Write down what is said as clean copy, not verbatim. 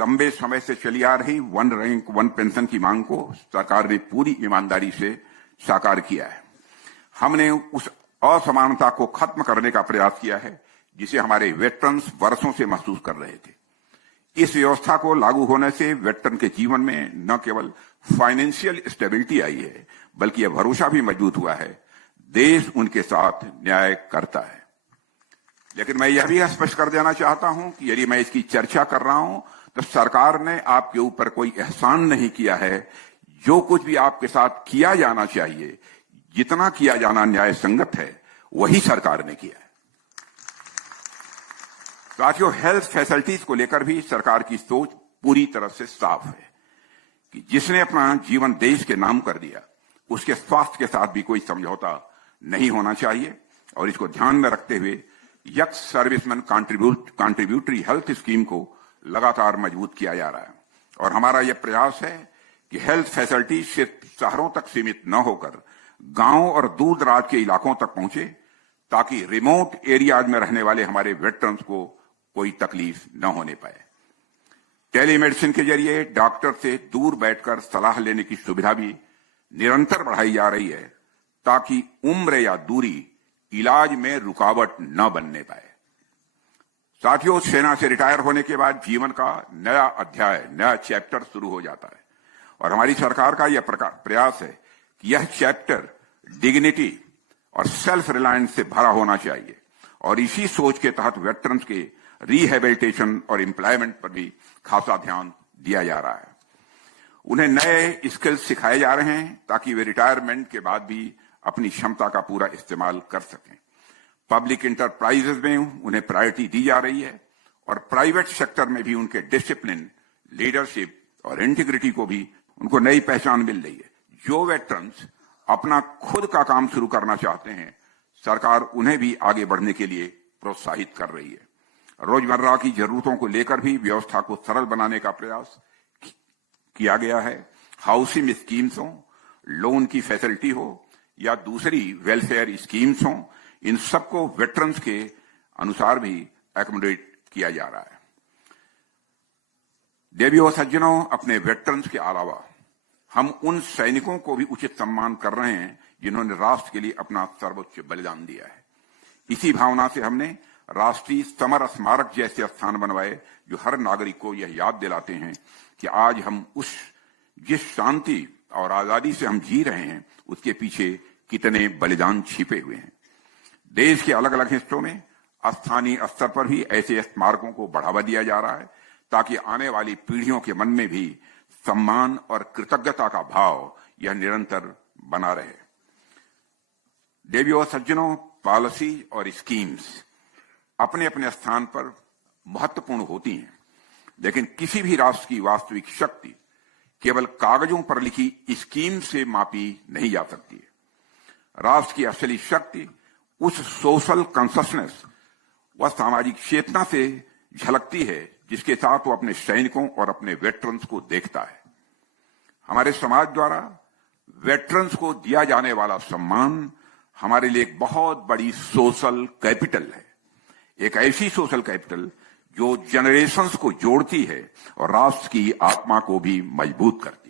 लंबे समय से चली आ रही वन रैंक वन पेंशन की मांग को सरकार ने पूरी ईमानदारी से साकार किया है। हमने उस असमानता को खत्म करने का प्रयास किया है जिसे हमारे वेटरन्स वर्षों से महसूस कर रहे थे। इस व्यवस्था को लागू होने से वेटरन के जीवन में न केवल फाइनेंशियल स्टेबिलिटी आई है, बल्कि यह भरोसा भी मजबूत हुआ है देश उनके साथ न्याय करता है। लेकिन मैं यह भी स्पष्ट कर देना चाहता हूं कि यदि मैं इसकी चर्चा कर रहा हूं तो सरकार ने आपके ऊपर कोई एहसान नहीं किया है। जो कुछ भी आपके साथ किया जाना चाहिए, जितना किया जाना न्याय संगत है, वही सरकार ने किया है। साथियों, हेल्थ फैसिलिटीज को लेकर भी सरकार की सोच पूरी तरह से साफ है कि जिसने अपना जीवन देश के नाम कर दिया, उसके स्वास्थ्य के साथ भी कोई समझौता नहीं होना चाहिए। और इसको ध्यान में रखते हुए x serviceman contributory health scheme को लगातार मजबूत किया जा रहा है। और हमारा यह प्रयास है कि हेल्थ फैसिलिटी सिर्फ शहरों तक सीमित न होकर गांव और दूर दराज के इलाकों तक पहुंचे, ताकि रिमोट एरियाज में रहने वाले हमारे वेटरन्स को कोई तकलीफ न होने पाए। टेलीमेडिसिन के जरिए डॉक्टर से दूर बैठकर सलाह लेने की सुविधा भी निरंतर बढ़ाई जा रही है, ताकि उम्र या दूरी इलाज में रुकावट न बनने पाए। साथियों, सेना से रिटायर होने के बाद जीवन का नया अध्याय, नया चैप्टर शुरू हो जाता है। और हमारी सरकार का यह प्रयास है कि यह चैप्टर डिग्निटी और सेल्फ रिलायंस से भरा होना चाहिए। और इसी सोच के तहत वेटरन्स के रिहेबिलिटेशन और एम्प्लॉयमेंट पर भी खासा ध्यान दिया जा रहा है। उन्हें नए स्किल्स सिखाए जा रहे हैं ताकि वे रिटायरमेंट के बाद भी अपनी क्षमता का पूरा इस्तेमाल कर सकें। पब्लिक इंटरप्राइजेज में उन्हें प्रायोरिटी दी जा रही है और प्राइवेट सेक्टर में भी उनके डिसिप्लिन, लीडरशिप और इंटीग्रिटी को भी उनको नई पहचान मिल रही है। जो वेटरन्स अपना खुद का काम शुरू करना चाहते हैं, सरकार उन्हें भी आगे बढ़ने के लिए प्रोत्साहित कर रही है। रोजमर्रा की जरूरतों को लेकर भी व्यवस्था को सरल बनाने का प्रयास किया गया है। हाउसिंग स्कीम्स हो, लोन की फैसिलिटी हो या दूसरी वेलफेयर स्कीम्स हो, इन सबको वेटरन्स के अनुसार भी एकोमोडेट किया जा रहा है। देवियों और सज्जनों, अपने वेटरन्स के अलावा हम उन सैनिकों को भी उचित सम्मान कर रहे हैं जिन्होंने राष्ट्र के लिए अपना सर्वोच्च बलिदान दिया है। इसी भावना से हमने राष्ट्रीय समर स्मारक जैसे स्थान बनवाए जो हर नागरिक को यह याद दिलाते हैं कि आज हम जिस शांति और आजादी से हम जी रहे हैं, उसके पीछे कितने बलिदान छिपे हुए हैं। देश के अलग अलग हिस्सों में स्थानीय स्तर पर भी ऐसे स्मारकों को बढ़ावा दिया जा रहा है ताकि आने वाली पीढ़ियों के मन में भी सम्मान और कृतज्ञता का भाव यह निरंतर बना रहे। देवियों और सज्जनों, पॉलिसी और स्कीम्स अपने अपने स्थान पर महत्वपूर्ण होती हैं, लेकिन किसी भी राष्ट्र की वास्तविक शक्ति केवल कागजों पर लिखी स्कीम से मापी नहीं जा सकती है। राष्ट्र की असली शक्ति उस सोशल कॉन्शसनेस व सामाजिक चेतना से झलकती है जिसके साथ वो अपने सैनिकों और अपने वेटरन्स को देखता है। हमारे समाज द्वारा वेटरन्स को दिया जाने वाला सम्मान हमारे लिए एक बहुत बड़ी सोशल कैपिटल है, एक ऐसी सोशल कैपिटल जो जनरेशंस को जोड़ती है और राष्ट्र की आत्मा को भी मजबूत करती है।